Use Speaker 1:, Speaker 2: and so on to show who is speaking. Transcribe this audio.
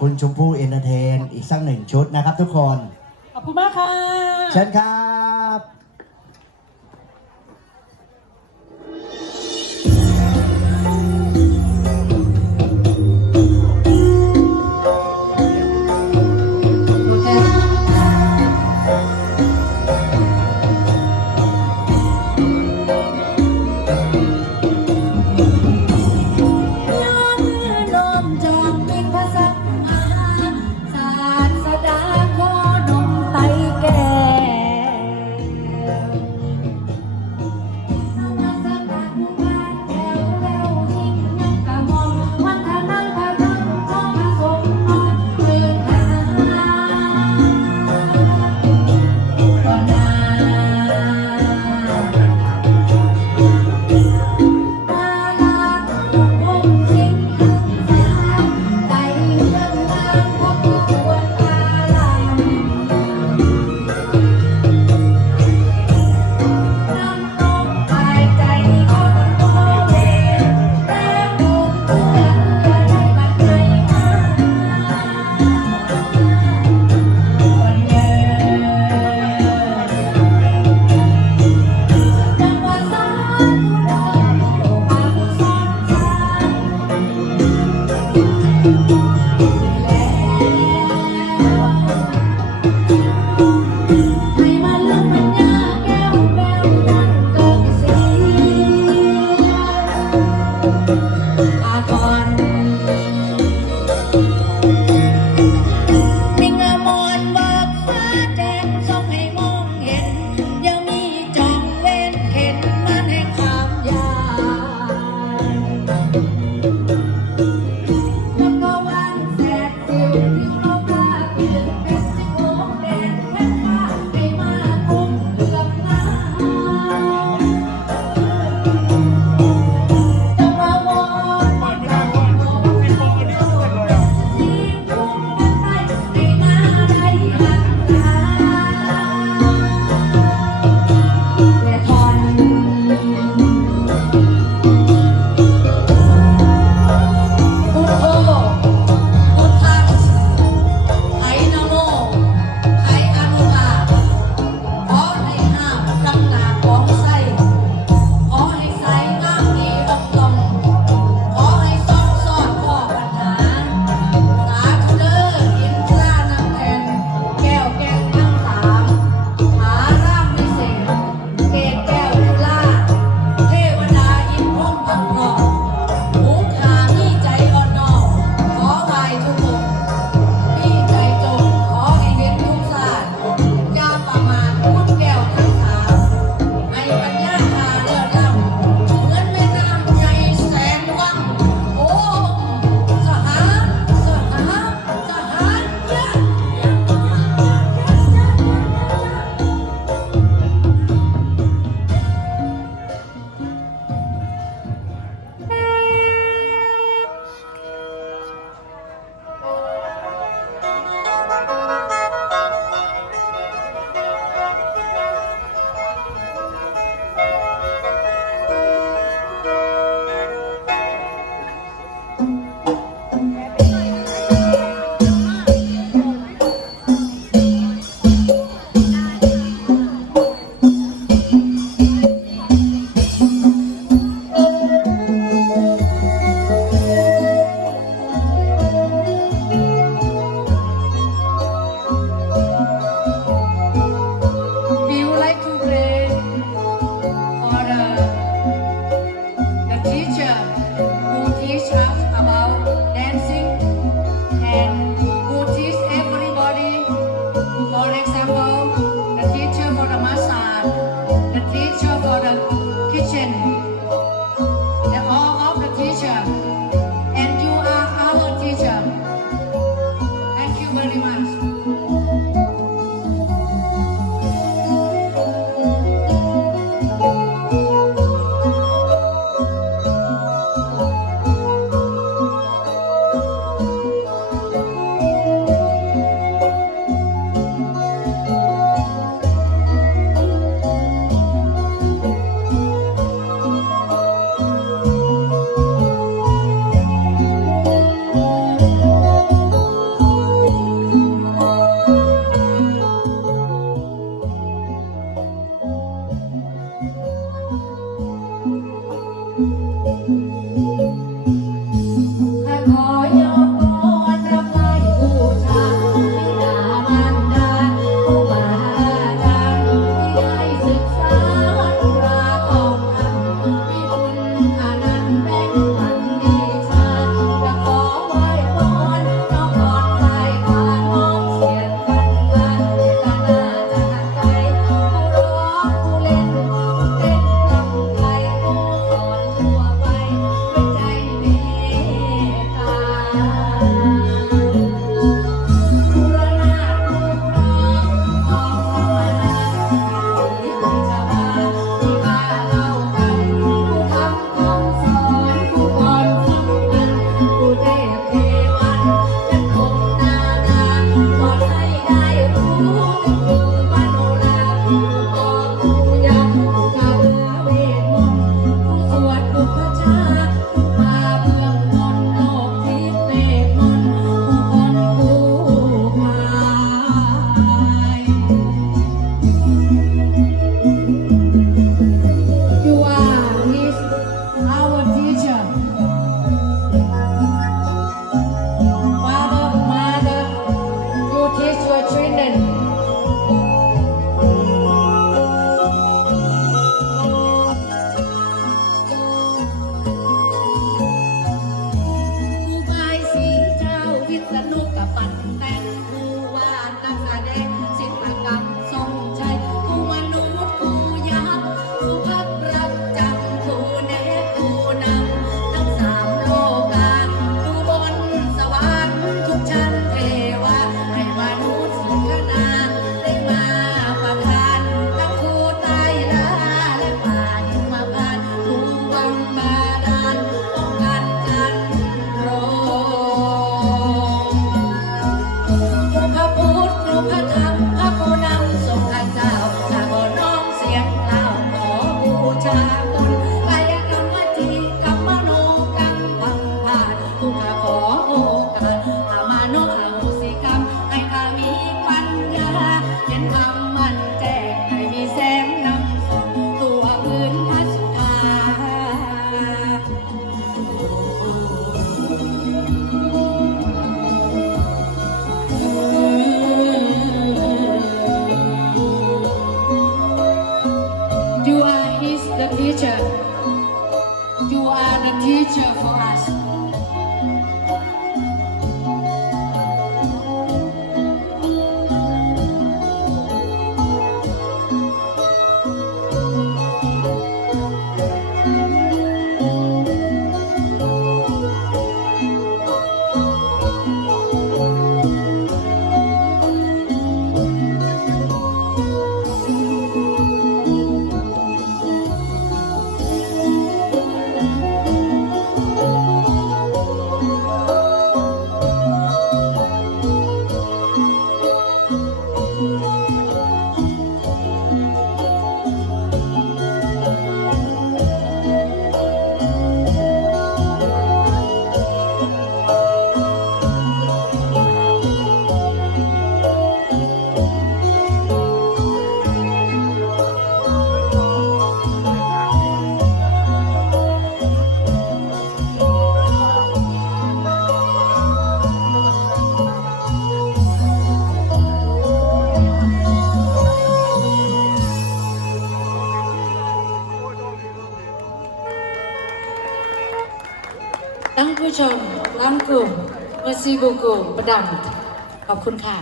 Speaker 1: คุณชมพู่เอนเตอร์เทน อีกสักหนึ่งชุดนะครับทุกคน
Speaker 2: ขอบคุณมากค่ะ
Speaker 1: เชิญครับ
Speaker 3: ผู้ชมล้ำกลุ่มเมอร์ซี
Speaker 1: บูกูประดังขอบคุณค่ะ